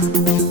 Bye.